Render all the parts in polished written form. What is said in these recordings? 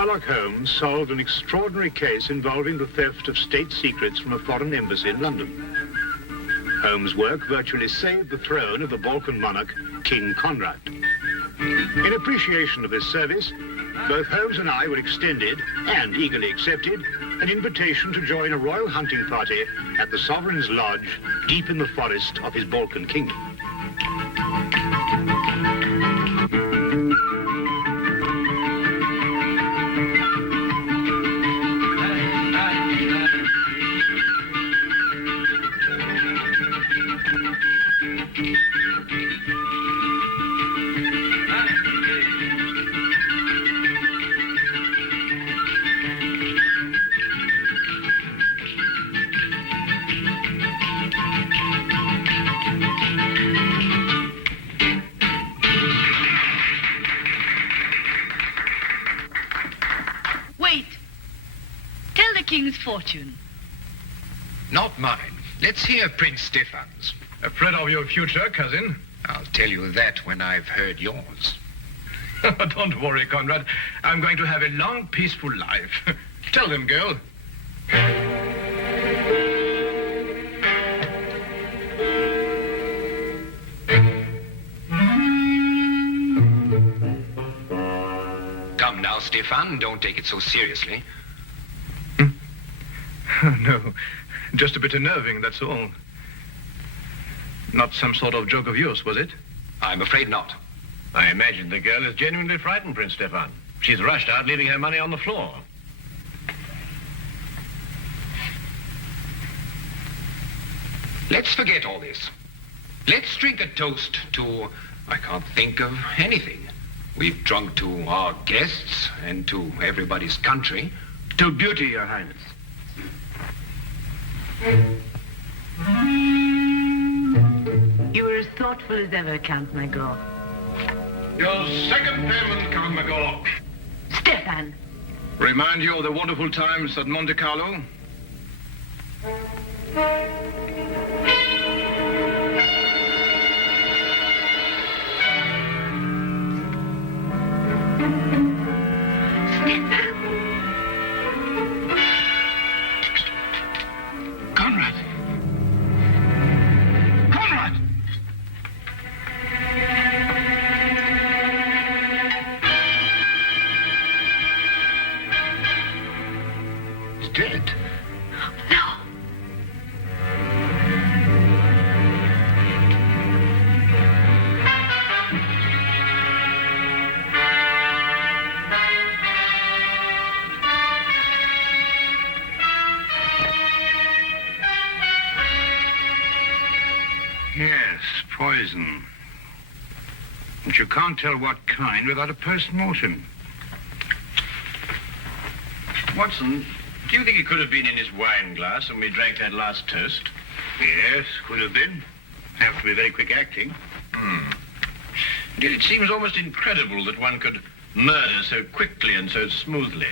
Sherlock Holmes solved an extraordinary case involving the theft of state secrets from a foreign embassy in London. Holmes' work virtually saved the throne of the Balkan monarch, King Conrad. In appreciation of this service, both Holmes and I were extended, and eagerly accepted, an invitation to join a royal hunting party at the Sovereign's Lodge, deep in the forest of his Balkan kingdom. Fortune. Not mine. Let's hear Prince Stefan's. Afraid of your future, cousin? I'll tell you that when I've heard yours. Don't worry, Conrad. I'm going to have a long, peaceful life. Tell them, girl. Come now, Stefan. Don't take it so seriously. No, just a bit unnerving, that's all. Not some sort of joke of yours, was it? I'm afraid not. I imagine the girl is genuinely frightened, Prince Stefan. She's rushed out, leaving her money on the floor. Let's forget all this. Let's drink a toast to... I can't think of anything. We've drunk to our guests and to everybody's country. To beauty, Your Highness. You were as thoughtful as ever, Count Magor. Your second payment, Count Magor. Stefan. Remind you of the wonderful times at Monte Carlo? Dead. No. Yes, poison. But you can't tell what kind without a post-mortem. Watson, do you think it could have been in his wine glass when we drank that last toast? Yes, could have been. Have to be very quick acting. Indeed, it seems almost incredible that one could murder so quickly and so smoothly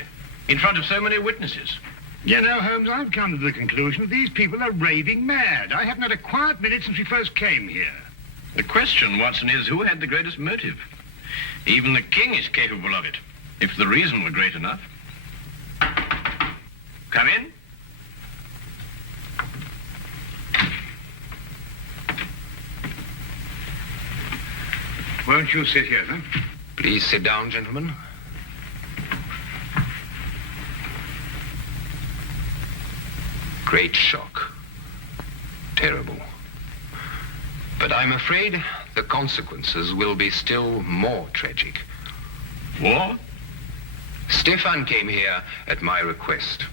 in front of so many witnesses. You know, Holmes, I've come to the conclusion that these people are raving mad. I haven't had a quiet minute since we first came here. The question, Watson, is who had the greatest motive? Even the king is capable of it, if the reason were great enough. Come in. Won't you sit here, then? Please sit down, gentlemen. Great shock. Terrible. But I'm afraid the consequences will be still more tragic. War? Stefan came here at my request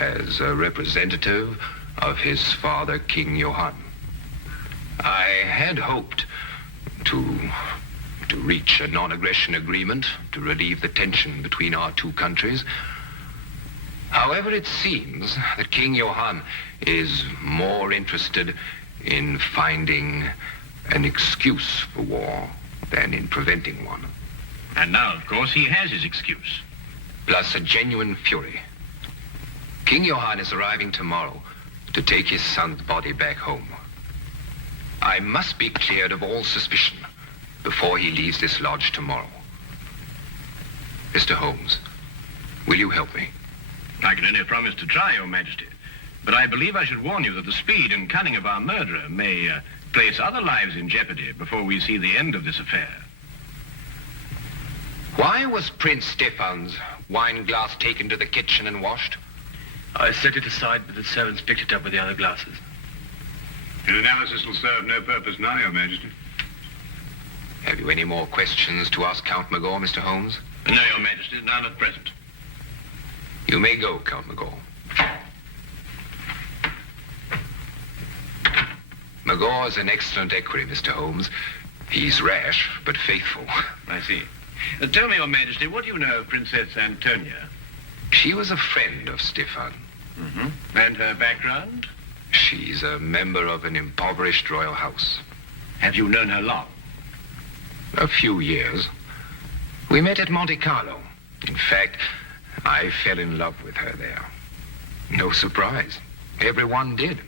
as a representative of his father, King Johann. I had hoped to reach a non-aggression agreement to relieve the tension between our two countries. However, it seems that King Johann is more interested in finding an excuse for war than in preventing one. And now, of course, he has his excuse. Plus a genuine fury. King Johann is arriving tomorrow to take his son's body back home. I must be cleared of all suspicion before he leaves this lodge tomorrow. Mr. Holmes, Will you help me? I can only promise to try, Your Majesty. But I believe I should warn you that the speed and cunning of our murderer may place other lives in jeopardy before we see the end of this affair. Why was Prince Stefan's wine glass taken to the kitchen and washed? I set it aside, but the servants picked it up with the other glasses. An analysis will serve no purpose now, Your Majesty. Have you any more questions to ask Count Magor, Mr. Holmes? No, Your Majesty, none at present. You may go, Count Magor. Magor is an excellent equerry, Mr. Holmes. He's rash, but faithful. I see. Tell me, Your Majesty, what do you know of Princess Antonia? She was a friend of Stefan. Mm-hmm. And her background? She's a member of an impoverished royal house. Have you known her long? A few years. We met at Monte Carlo. In fact, I fell in love with her there. No surprise. Everyone did,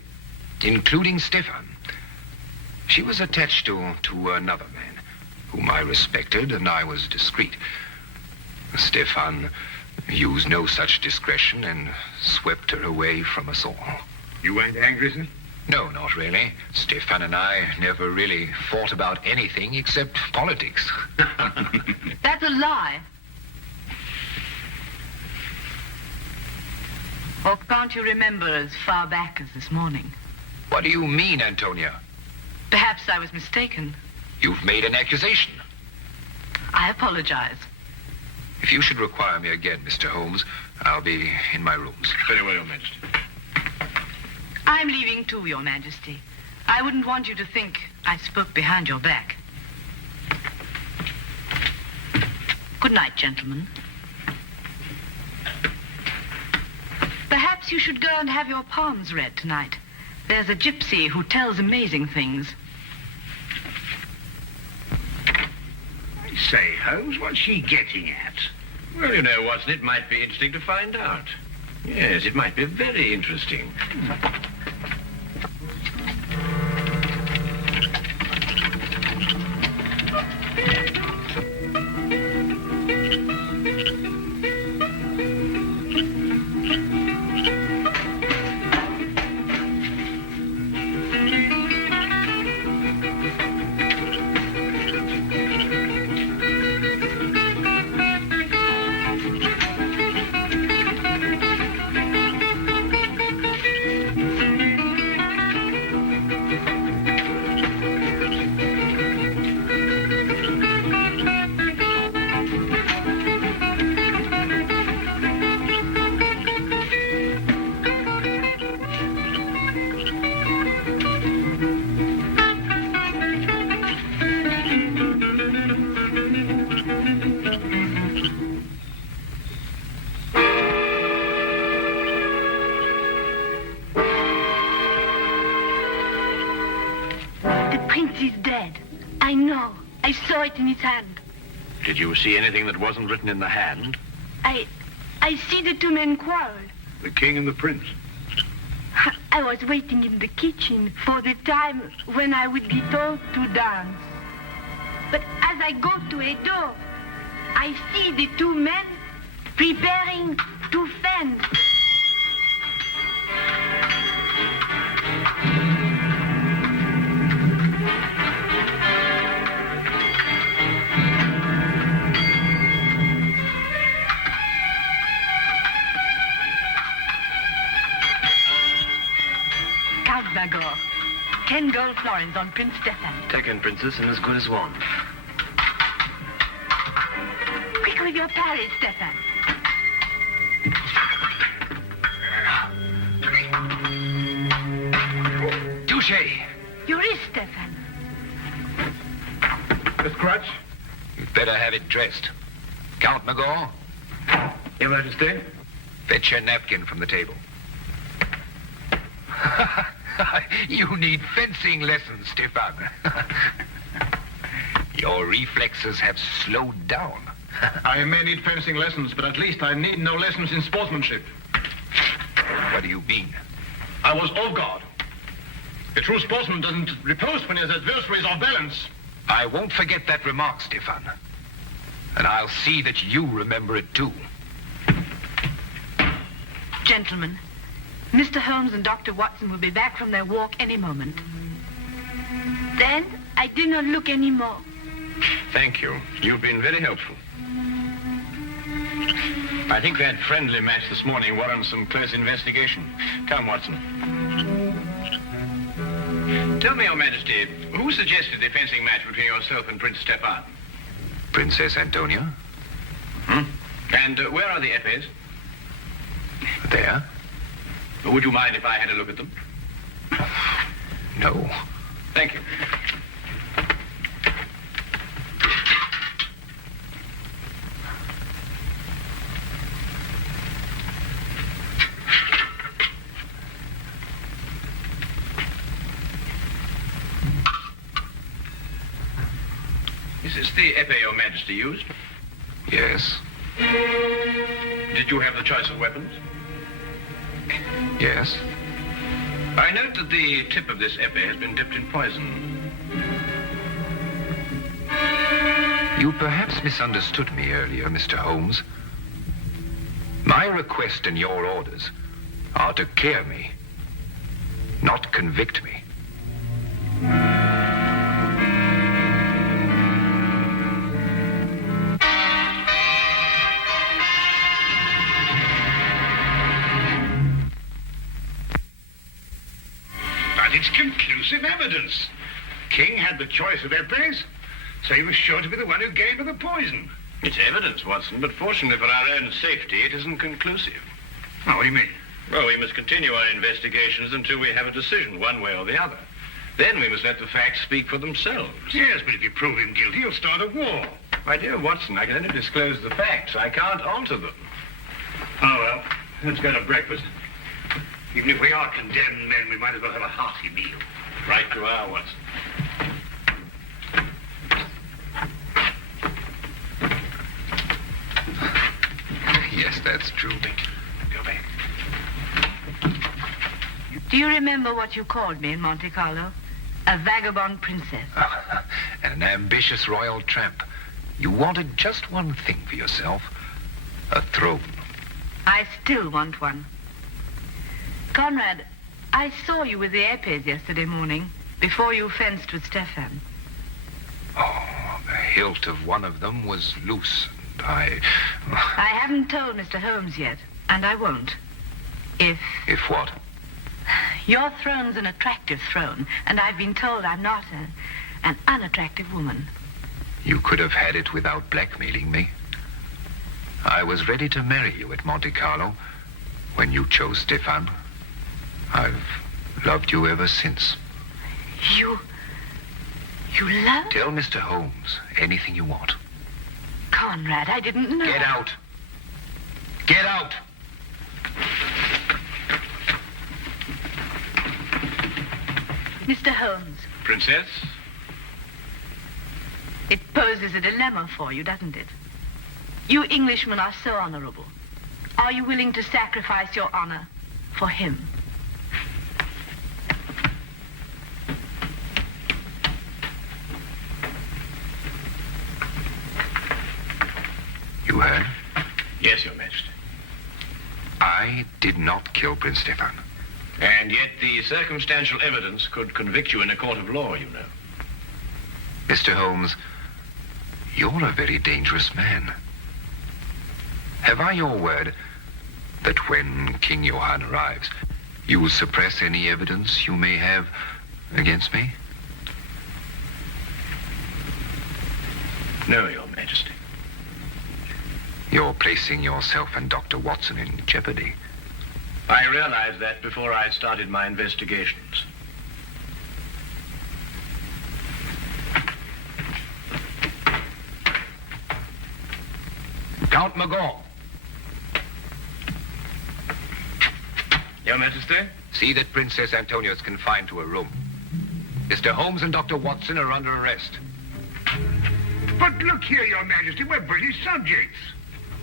including Stefan. She was attached to another man, whom I respected, and I was discreet. Stefan used no such discretion and swept her away from us all. You weren't angry, sir? No, not really. Stefan and I never really fought about anything except politics. That's a lie. Or can't you remember as far back as this morning? What do you mean, Antonia? Perhaps I was mistaken. You've made an accusation. I apologize. If you should require me again, Mr. Holmes, I'll be in my rooms. Very well, Your Majesty. I'm leaving too, Your Majesty. I wouldn't want you to think I spoke behind your back. Good night, gentlemen. Perhaps you should go and have your palms read tonight. There's a gypsy who tells amazing things. I say, Holmes, what's she getting at? Well, you know, Watson, it might be interesting to find out. Yes, it might be very interesting. In his hand. Did you see anything that wasn't written in the hand? I see the two men quarrel. The king and the prince. I was waiting in the kitchen for the time when I would be told to dance. But as I go to a door, I see the two men preparing to fence. Magor. 10 gold florins on Prince Stefan. Taken, Princess, and as good as one. Quick with your parry, Stefan. Touché. Your wrist, Stefan. Miss Crutch? You'd better have it dressed. Count Magor, Your Majesty? fetch your napkin from the table. You need fencing lessons, Stefan. Your reflexes have slowed down. I may need fencing lessons, but at least I need no lessons in sportsmanship. What do you mean? I was off guard. A true sportsman doesn't riposte when his adversary is off balance. I won't forget that remark, Stefan. And I'll see that you remember it too. Gentlemen, Mr. Holmes and Dr. Watson will be back from their walk any moment. Then I did not look anymore. Thank you. You've been very helpful. I think that friendly match this morning warrants some close investigation. Come, Watson. Tell me, Your Majesty, who suggested the fencing match between yourself and Prince Stefan? Princess Antonia? And where are the epées? There? Would you mind if I had a look at them? No. Thank you. Is this the epée Your Majesty used? Yes. Did you have the choice of weapons? Yes. I note that the tip of this epée has been dipped in poison. You perhaps misunderstood me earlier, Mr. Holmes. My request and your orders are to clear me, not convict me. But it's conclusive evidence. King had the choice of epées, so he was sure to be the one who gave her the poison. It's evidence, Watson, but fortunately for our own safety, it isn't conclusive. Oh, what do you mean? Well, we must continue our investigations until we have a decision, one way or the other. Then we must let the facts speak for themselves. Yes, but if you prove him guilty, you'll start a war. My dear Watson, I can only disclose the facts. I can't alter them. Oh, well, let's go to breakfast. Even if we are condemned men, we might as well have a hearty meal. Right you are, Watson. Yes, that's true. Go back. Do you remember what you called me in Monte Carlo? A vagabond princess. An ambitious royal tramp. You wanted just one thing for yourself. A throne. I still want one. Conrad, I saw you with the epées yesterday morning, before you fenced with Stefan. Oh, the hilt of one of them was loose, and I haven't told Mr. Holmes yet, and I won't. If what? your throne's an attractive throne, and I've been told I'm not an unattractive woman. You could have had it without blackmailing me. I was ready to marry you at Monte Carlo when you chose Stefan. I've loved you ever since. You love? Tell Mr. Holmes anything you want. Conrad, I didn't know. Get out. Get out. Mr. Holmes, Princess? it poses a dilemma for you, doesn't it? You Englishmen are so honorable. Are you willing to sacrifice your honor for him? You heard? Yes, Your Majesty. I did not kill Prince Stefan. And yet the circumstantial evidence could convict you in a court of law, you know. Mr. Holmes, you're a very dangerous man. Have I your word that when King Johann arrives, you will suppress any evidence you may have against me? No, Your Majesty. You're placing yourself and Dr. Watson in jeopardy. I realized that before I started my investigations. Count Magon. Your Majesty? See that Princess Antonia is confined to a room. Mr. Holmes and Dr. Watson are under arrest. But look here, Your Majesty, we're British subjects.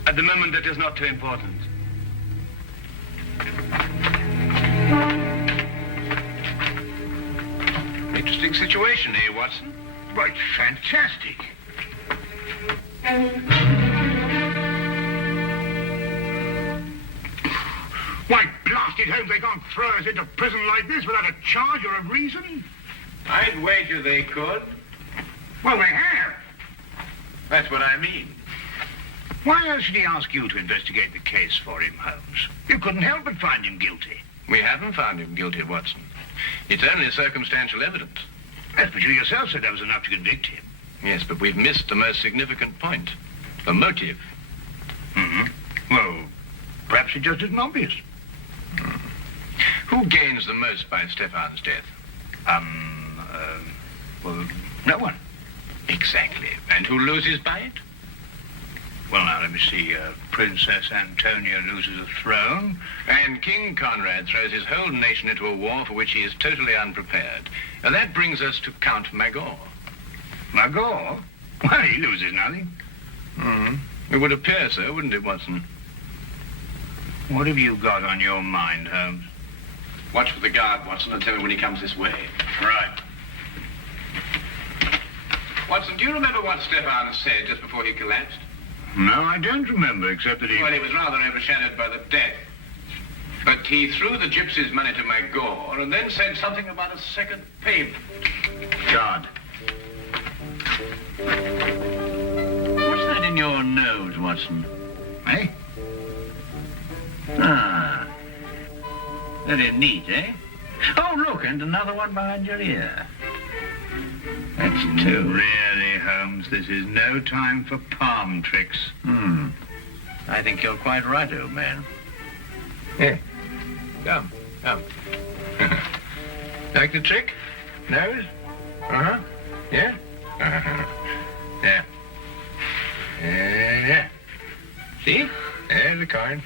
At the moment, that is not too important. Interesting situation, eh, Watson? Right, fantastic. Why, Blast it, Holmes, they can't throw us into prison like this without a charge or a reason. I'd wager they could. Well, they have. That's what I mean. Why else should he ask you to investigate the case for him, Holmes? You couldn't help but find him guilty. We haven't found him guilty, Watson. It's only circumstantial evidence. Yes, but you yourself said that was enough to convict him. Yes, but we've missed the most significant point. The motive. Well, perhaps it just isn't obvious. Who gains the most by Stefan's death? Well, no one. Exactly. And who loses by it? Well, now, let me see. Princess Antonia loses a throne. And King Conrad throws his whole nation into a war for which he is totally unprepared. And that brings us to Count Magor. Magor? Why, he loses nothing. It would appear so, wouldn't it, Watson? What have you got on your mind, Holmes? Watch for the guard, Watson, and tell me when he comes this way. Right. Watson, do you remember what Stefan said just before he collapsed? No, I don't remember, except that he... Well, he was rather overshadowed by the death. But he threw the gypsies' money to Magor and then said something about a second payment. God. What's that in your nose, Watson? Eh? Ah. Very neat, eh? Oh, look, and another one behind your ear. That's two. Really, Holmes, this is no time for palm tricks. I think you're quite right, old man. Here. Come. Like the trick? Nose? Uh-huh. Yeah? Uh-huh. Yeah. Yeah. See? There's the coin.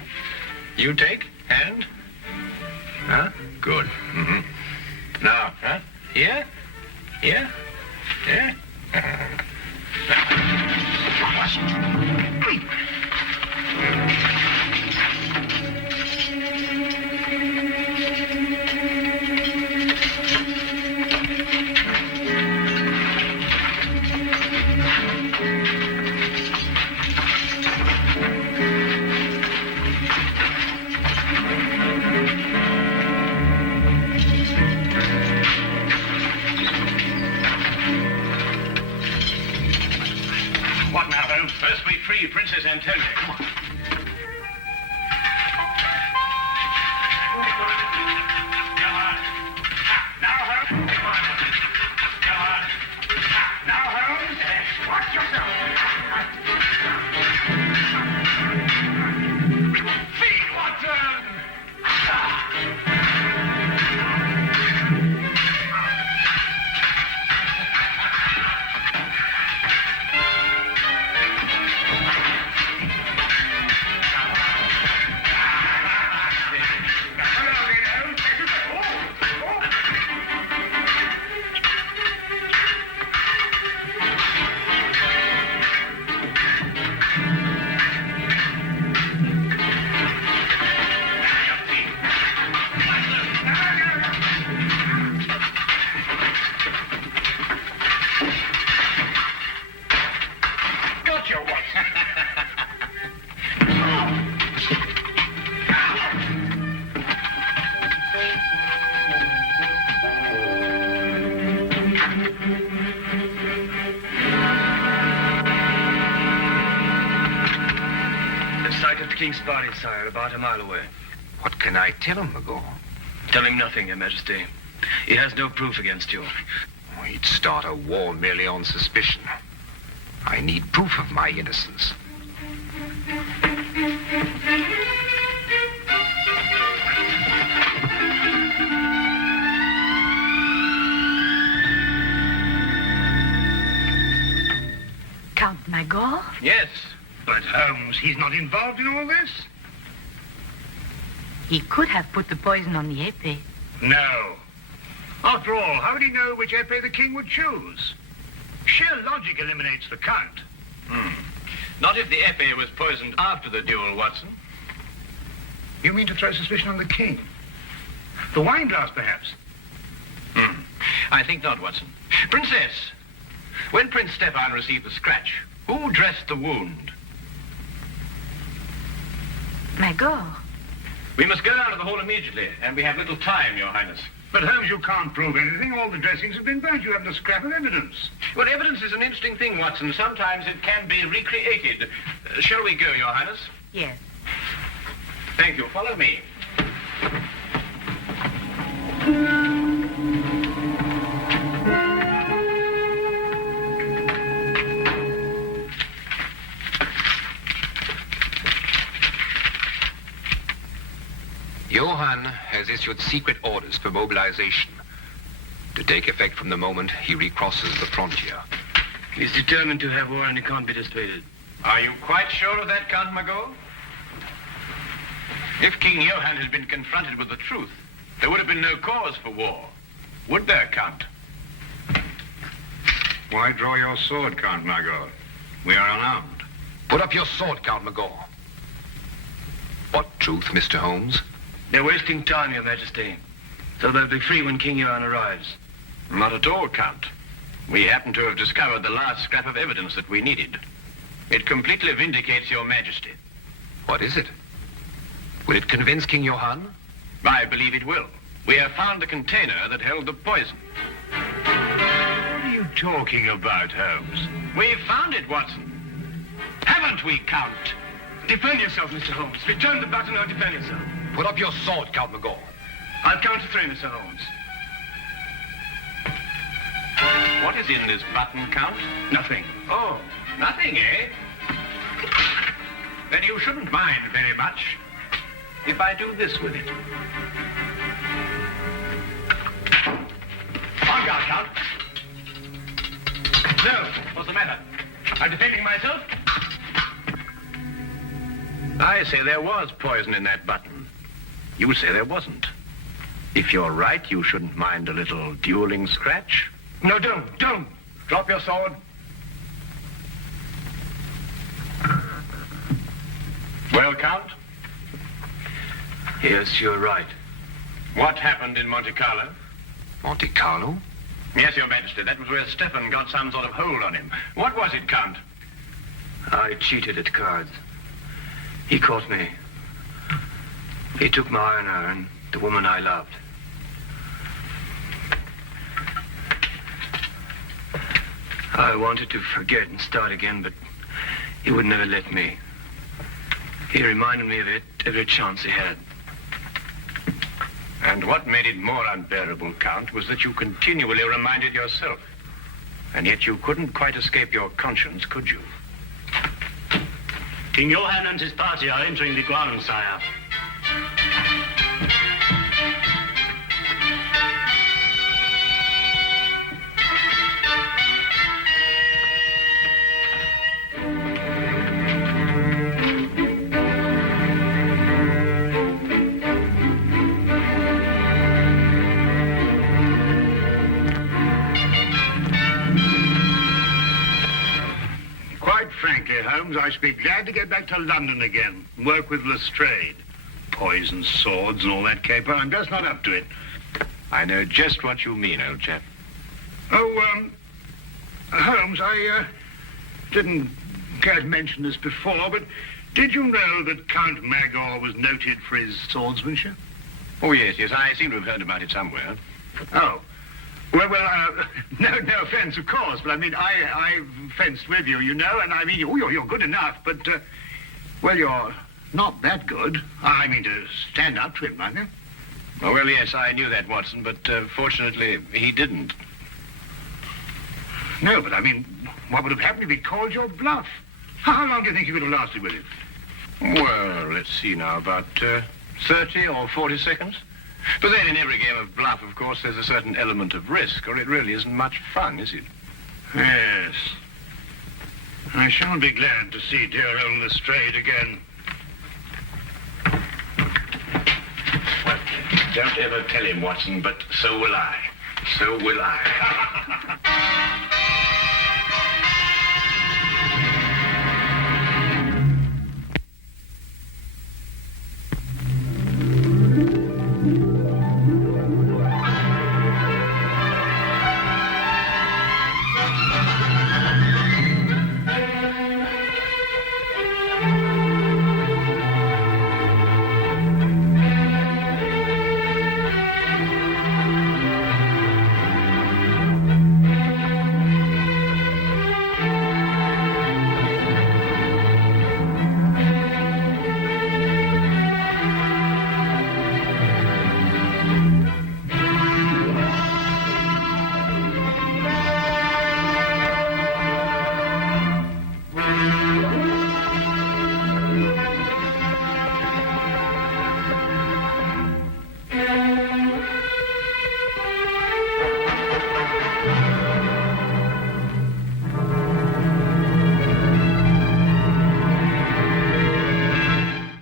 You take, hand. Huh? Good. Now, huh? Here? Here? Yeah? What now, Holmes? First we free Princess Antonia. Come on. King's party, sire, about a mile away. What can I tell him, Magor? Tell him nothing, Your Majesty. He has no proof against you. He'd start a war merely on suspicion. I need proof of my innocence. Count Magor? Yes. But, Holmes, he's not involved in all this? He could have put the poison on the épée. No. After all, how would he know which épée the king would choose? Sheer logic eliminates the count. Not if the épée was poisoned after the duel, Watson. You mean to throw suspicion on the king? The wine glass, perhaps? I think not, Watson. Princess, when Prince Stefan received the scratch, who dressed the wound? Magor? We must go down to the hall immediately, and we have little time, Your Highness. But Holmes, you can't prove anything. All the dressings have been burnt. You haven't a scrap of evidence. Well, evidence is an interesting thing, Watson. Sometimes it can be recreated. Shall we go, Your Highness? Yes. Thank you. Follow me. Johann has issued secret orders for mobilization to take effect from the moment he recrosses the frontier. He's determined to have war and he can't be dissuaded. Are you quite sure of that, Count Margot? If King Johann had been confronted with the truth, there would have been no cause for war. Would there, Count? Why draw your sword, Count Margot? We are unarmed. Put up your sword, Count Margot. What truth, Mr. Holmes? They're wasting time, Your Majesty. So they'll be free when King Johann arrives. Not at all, Count. We happen to have discovered the last scrap of evidence that we needed. It completely vindicates Your Majesty. What is it? Will it convince King Johann? I believe it will. We have found the container that held the poison. What are you talking about, Holmes? We found it, Watson. Haven't we, Count? Defend yourself, Mr. Holmes. Return the button or defend yourself. Put up your sword, Count Margot. I'll count to 3, Mr. Holmes. What is in this button, Count? Nothing. Oh, nothing, eh? Then you shouldn't mind very much if I do this with it. On guard, Count. No, what's the matter? I'm defending myself. I say there was poison in that button. You say there wasn't. If you're right, you shouldn't mind a little dueling scratch. No, don't. Drop your sword. Well, Count? Yes, you're right. What happened in Monte Carlo? Monte Carlo? Yes, Your Majesty. That was where Stefan got some sort of hold on him. What was it, Count? I cheated at cards. He caught me. He took my honor and the woman I loved. I wanted to forget and start again, but he would never let me. He reminded me of it every chance he had. And what made it more unbearable, Count, was that you continually reminded yourself. And yet you couldn't quite escape your conscience, could you? King Johann and his party are entering the grounds, sire. Frankly, Holmes, I should be glad to get back to London again and work with Lestrade. Poison swords and all that caper. I'm just not up to it. I know just what you mean, old chap. Oh, Holmes, I didn't care to mention this before, but did you know that Count Magor was noted for his swordsmanship? Oh, yes. I seem to have heard about it somewhere. Oh. Well, no offense, of course, but I mean, I've fenced with you, you know, and I mean, you're good enough, but, well, you're not that good. I mean, to stand up to him, I think. Oh, well, yes, I knew that, Watson, but fortunately, he didn't. No, but I mean, what would have happened if he called your bluff? How long do you think you could have lasted with him? Well, let's see now, about 30 or 40 seconds. But then in every game of bluff, of course, there's a certain element of risk, or it really isn't much fun, is it? Yes. I shall be glad to see dear old Lestrade again. Well, don't ever tell him, Watson, but so will I. So will I.